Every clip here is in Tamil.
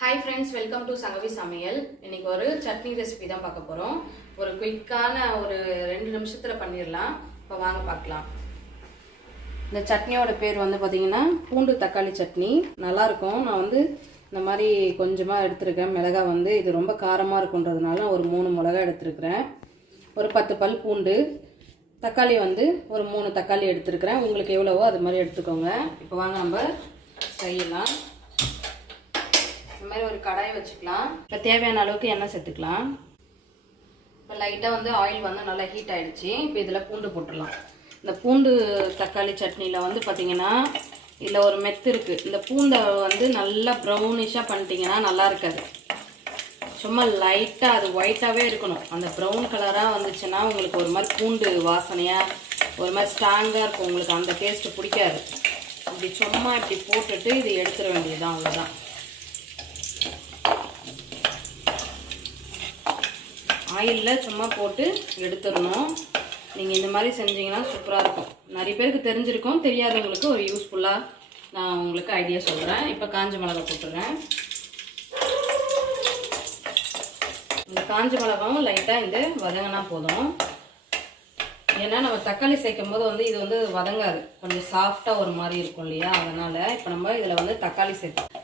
Hi friends welcome to Sangavi சமையல் இன்னைக்கு ஒரு சட்னி ரெசிபி தான் பார்க்க போகிறோம் ஒரு குயிக்கான ஒரு ரெண்டு நிமிஷத்தில் பண்ணிடலாம் இப்போ வாங்க பார்க்கலாம். இந்த சட்னியோட பேர் வந்து பார்த்தீங்கன்னா பூண்டு தக்காளி சட்னி. நல்லாயிருக்கும் நான் வந்து இந்த மாதிரி கொஞ்சமாக எடுத்துருக்கேன். மிளகா வந்து இது ரொம்ப காரமாக இருக்குன்றதுனால ஒரு மூணு மிளகா எடுத்துருக்கிறேன். ஒரு பத்து பல் பூண்டு. தக்காளி வந்து ஒரு மூணு தக்காளி எடுத்துருக்கிறேன். உங்களுக்கு எவ்வளவோ அது மாதிரி எடுத்துக்கோங்க. இப்போ வாங்க நம்ம செய்யலாம். இந்த மாதிரி ஒரு கடாய் வச்சுக்கலாம். இப்போ தேவையான அளவுக்கு எண்ணெய் சேர்த்துக்கலாம். இப்போ லைட்டாக வந்து ஆயில் வந்து நல்லா ஹீட் ஆகிடுச்சு இப்போ இதில் பூண்டு போட்டுடலாம். இந்த பூண்டு தக்காளி சட்னியில் வந்து பார்த்தீங்கன்னா இதில் ஒரு மெத்து இருக்குது இந்த பூண்டை வந்து நல்லா ப்ரௌனிஷாக பண்ணிட்டீங்கன்னா நல்லா இருக்காது. சும்மா லைட்டாக அது ஒயிட்டாகவே இருக்கணும். அந்த ப்ரௌன் கலராக வந்துச்சுன்னா உங்களுக்கு ஒரு மாதிரி பூண்டு வாசனையாக ஒரு மாதிரி ஸ்ட்ராங்காக இருக்கும். உங்களுக்கு அந்த டேஸ்ட்டு பிடிக்காது. இப்படி சும்மா இப்படி போட்டுட்டு இது எடுத்துட வேண்டியதுதான் அவ்வளோதான் ஆயிலில் சும்மா போட்டு எடுத்துடணும். நீங்கள் இந்த மாதிரி செஞ்சீங்கன்னா சூப்பராக இருக்கும். நிறைய பேருக்கு தெரிஞ்சிருக்கும் தெரியாதவங்களுக்கு ஒரு யூஸ்ஃபுல்லாக நான் உங்களுக்கு ஐடியா சொல்கிறேன் இப்போ காஞ்ச மிளகா போட்டுறேன். இந்த காஞ்ச மிளகாவும் லைட்டாக இந்த வதங்கினா போதும். ஏன்னா நம்ம தக்காளி சேர்க்கும் போது வந்து இது வந்து வதங்காது. கொஞ்சம் சாஃப்டாக ஒரு மாதிரி இருக்கும் இல்லையா? அதனால் இப்போ நம்ம இதில் வந்து தக்காளி சேர்ப்போம்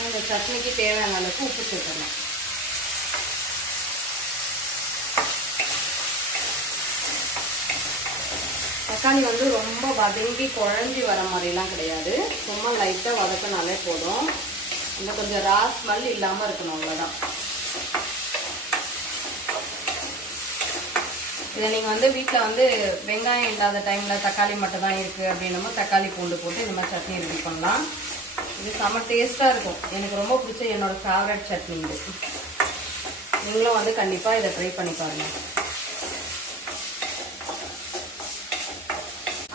இந்த சட்னிக்கு தேவையான அளவுக்கு உப்பு சேர்க்கணும் தக்காளி வந்து ரொம்ப வதங்கி குழஞ்சி வர மாதிரிலாம் கிடையாது. சும்மா லைட்டாக வதக்கினாலே போதும். இன்னும் கொஞ்சம் ரா ஸ்மெல் இல்லாமல் இருக்கணும் அவ்வளோதான் இதை நீங்கள் வந்து வீட்டில் வந்து வெங்காயம் இல்லாத டைமில் தக்காளி மட்டும் தான் இருக்குது அப்படின்னமோ தக்காளி பூண்டு போட்டு இந்த மாதிரி சட்னி ரெடி பண்ணலாம். இது செம்ம டேஸ்ட்டாக இருக்கும். எனக்கு ரொம்ப பிடிச்ச என்னோட ஃபேவரட் சட்னி இது. நீங்களும் வந்து கண்டிப்பாக இதை ட்ரை பண்ணி பாருங்கள்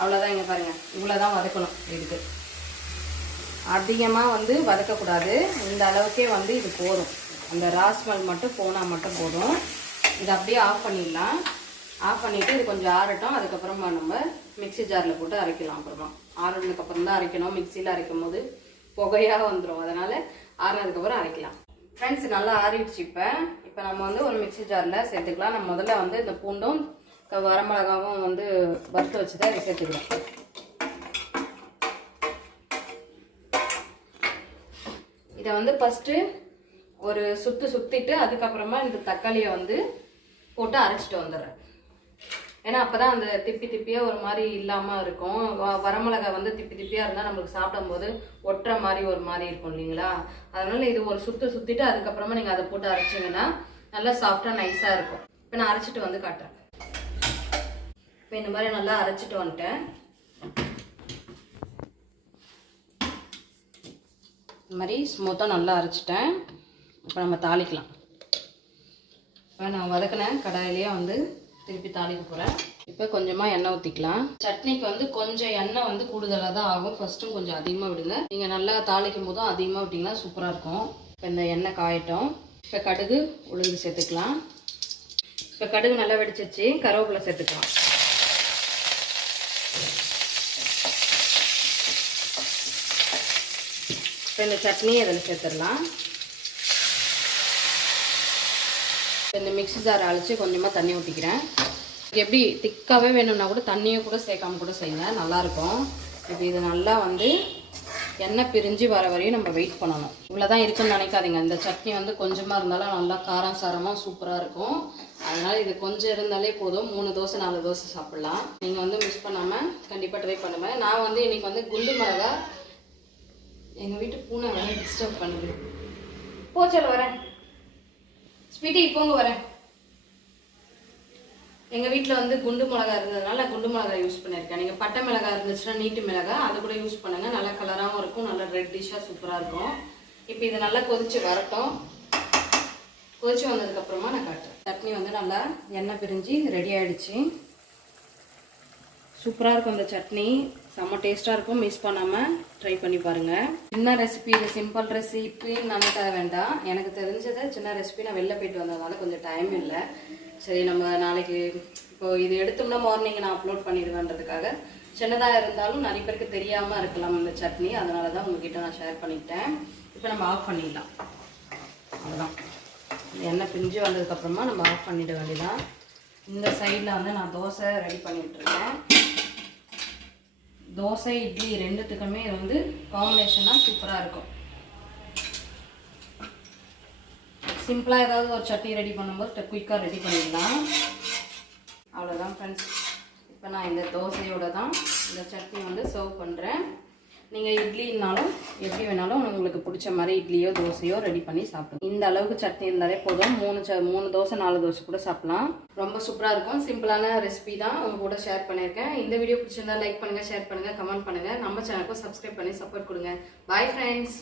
அவ்வளோதான் இங்கே பாருங்கள் இவ்வளோ தான் வதக்கணும் இதுக்கு. அதிகமாக வந்து வதக்கக்கூடாது. இந்த அளவுக்கே வந்து இது போதும். அந்த ராஸ்மல் மட்டும் போனால் மட்டும் போதும். இதை அப்படியே ஆஃப் பண்ணிடலாம். ஆஃப் பண்ணிவிட்டு இது கொஞ்சம் ஆறட்டும். அதுக்கப்புறமா நம்ம மிக்ஸி ஜாரில் போட்டு அரைக்கலாம் அப்புறமா. ஆறுனதுக்கப்புறம் தான் அரைக்கணும். மிக்சியில் அரைக்கும் போது புகையாக வந்துடும் அதனால் ஆறினதுக்கப்புறம் அரைக்கலாம். ஃப்ரெண்ட்ஸ் நல்லா ஆறிடுச்சு இப்போ. இப்போ நம்ம வந்து ஒரு மிக்சி ஜாரில் சேர்த்துக்கலாம். நம்ம முதல்ல வந்து இந்த பூண்டும் வரமிளகாவும் வந்து வறுத்து வச்சு தான் இதை சேர்த்துக்கலாம். இதை வந்து ஃபஸ்ட்டு ஒரு சுற்று சுற்றிட்டு அதுக்கப்புறமா இந்த தக்காளியை வந்து போட்டு அரைச்சிட்டு வந்துடுறேன். ஏன்னா அப்பதான் அந்த திப்பி திப்பியாக ஒரு மாதிரி இல்லாமல் இருக்கும். வ- வந்து திப்பி திப்பியாக இருந்தால் நம்மளுக்கு சாப்பிடும்போது ஒட்டுற மாதிரி ஒரு மாதிரி இருக்கும் இல்லைங்களா? அதனால் இது ஒரு சுற்று சுற்றிட்டு அதுக்கப்புறமா நீங்கள் அதை போட்டு அரைச்சிங்கன்னா நல்லா சாஃப்டாக நைஸாக இருக்கும். இப்போ நான் அரைச்சிட்டு வந்து காட்டுறேன். இப்போ இந்த மாதிரி நல்லா அரைச்சிட்டு வந்துட்டேன். இந்த மாதிரி ஸ்மூத்தாக நல்லா அரைச்சிட்டேன். இப்போ நம்ம தாளிக்கலாம். இப்போ நான் வதக்கினேன் கடாயிலேயே வந்து திருப்பி தாளிக்க போகிறேன் இப்போ கொஞ்சமாக எண்ணெய் ஊற்றிக்கலாம் சட்னிக்கு வந்து கொஞ்சம் எண்ணெய் வந்து கூடுதலாக தான் ஆகும். ஃபஸ்ட்டும் கொஞ்சம் அதிகமாக விடுங்க. நீங்கள் நல்லா தாளிக்கும் போதும் அதிகமாக விட்டிங்கன்னா சூப்பராக இருக்கும். இப்போ இந்த எண்ணெய் காயட்டும். இப்போ கடுகு உளுந்து சேர்த்துக்கலாம். இப்போ கடுகு நல்லா வெடிச்சிச்சு கருவேப்பிலை சேர்த்துக்கலாம். இப்போ இந்த சட்னி அதில் சேர்த்துடலாம் இப்போ இந்த மிக்ஸி ஜார் அழைச்சி கொஞ்சமாக தண்ணி ஊற்றிக்கிறேன் எப்படி திக்காகவே வேணும்னா கூட தண்ணியை கூட சேர்க்காம கூட செய்யுங்க நல்லாயிருக்கும். இப்போ இது நல்லா வந்து எண்ணெய் பிரிஞ்சு வர வரையும் நம்ம வெயிட் பண்ணணும். இவ்வளோதான் இருக்குன்னு நினைக்காதீங்க. இந்த சட்னி வந்து கொஞ்சமாக இருந்தாலும் நல்லா காரம் சாரமாக சூப்பராக இருக்கும். அதனால் இது கொஞ்சம் இருந்தாலே போதும். மூணு தோசை நாலு தோசை சாப்பிட்லாம். நீங்கள் வந்து மிஸ் பண்ணாமல் கண்டிப்பாக ட்ரை பண்ணுவேன் நான் வந்து இன்றைக்கி வந்து குண்டு மிளகா எங்கள் வீட்டு பூனை வந்து டிஸ்டர்ப் பண்ணுது. போச்சல் வரேன் ஸ்வீட்டி இப்போங்க வரேன். எங்கள் வீட்டில் வந்து குண்டு மிளகா இருந்ததுனால குண்டு மிளகா யூஸ் பண்ணியிருக்கேன். நீங்கள் பட்டை மிளகா இருந்துச்சுன்னா நீட்டு மிளகா அதை கூட யூஸ் பண்ணுங்கள் நல்லா கலராகவும் இருக்கும் நல்லா ரெட்டிஷாக சூப்பராக இருக்கும். இப்போ இது நல்லா கொதித்து வரட்டும். கொதித்து வந்ததுக்கப்புறமா நான் காட்டுறேன். சட்னி வந்து நல்லா எண்ணெய் பிரிஞ்சு ரெடி ஆகிடுச்சி சூப்பராக இருக்கும் இந்த சட்னி. செம்ம டேஸ்ட்டாக இருக்கும். மிஸ் பண்ணாமல் ட்ரை பண்ணி பாருங்கள் சின்ன ரெசிபி இது சிம்பிள் ரெசிபின்னு நினைக்க வேண்டாம். எனக்கு தெரிஞ்சதை சின்ன ரெசிபி நான் வெளில போயிட்டு வந்ததுனால கொஞ்சம் டைம் இல்லை. சரி நம்ம நாளைக்கு இப்போ இது எடுத்தோம்னா மார்னிங் நான் அப்லோட் பண்ணிடுவேன்றதுக்காக. சின்னதாக இருந்தாலும் நிறைய பேருக்கு தெரியாமல் இருக்கலாம் இந்த சட்னி. அதனால தான் உங்ககிட்ட நான் ஷேர் பண்ணிட்டேன் இப்போ நம்ம ஆஃப் பண்ணிடலாம். அவ்வளோதான் எண்ணெய் பிஞ்சு வந்ததுக்கப்புறமா நம்ம ஆஃப் பண்ணிட வேண்டியதான் இந்த சைடில் வந்து நான் தோசை ரெடி பண்ணிகிட்ருக்கேன் தோசை இட்லி ரெண்டுத்துக்குமே இது வந்து காம்பினேஷனாக சூப்பராக இருக்கும். சிம்பிளாக ஏதாவது ஒரு சட்னி ரெடி பண்ணும்போது குயிக்காக ரெடி பண்ணிடலாம். அவ்வளோதான் ஃப்ரெண்ட்ஸ் இப்போ நான் இந்த தோசையோடு தான் இந்த சட்னி வந்து சர்வ் பண்ணுறேன் நீங்கள் இட்லினாலும் எப்படி வேணாலும் உங்களுக்கு பிடிச்ச மாதிரி இட்லியோ தோசையோ ரெடி பண்ணி சாப்பிடுங்க. இந்த அளவுக்கு சட்னி இருந்தாலே போதும். மூணு ச மூணு தோசை நாலு தோசை கூட சாப்பிடலாம். ரொம்ப சூப்பராக இருக்கும். சிம்பிளான ரெசிபி தான் உங்கள் கூட ஷேர் பண்ணியிருக்கேன். இந்த வீடியோ பிடிச்சிருந்தா லைக் பண்ணுங்கள் ஷேர் பண்ணுங்கள் கமெண்ட் பண்ணுங்கள் நம்ம சேனலுக்கும் சப்ஸ்கிரைப் பண்ணி சப்போர்ட் கொடுங்க. Bye friends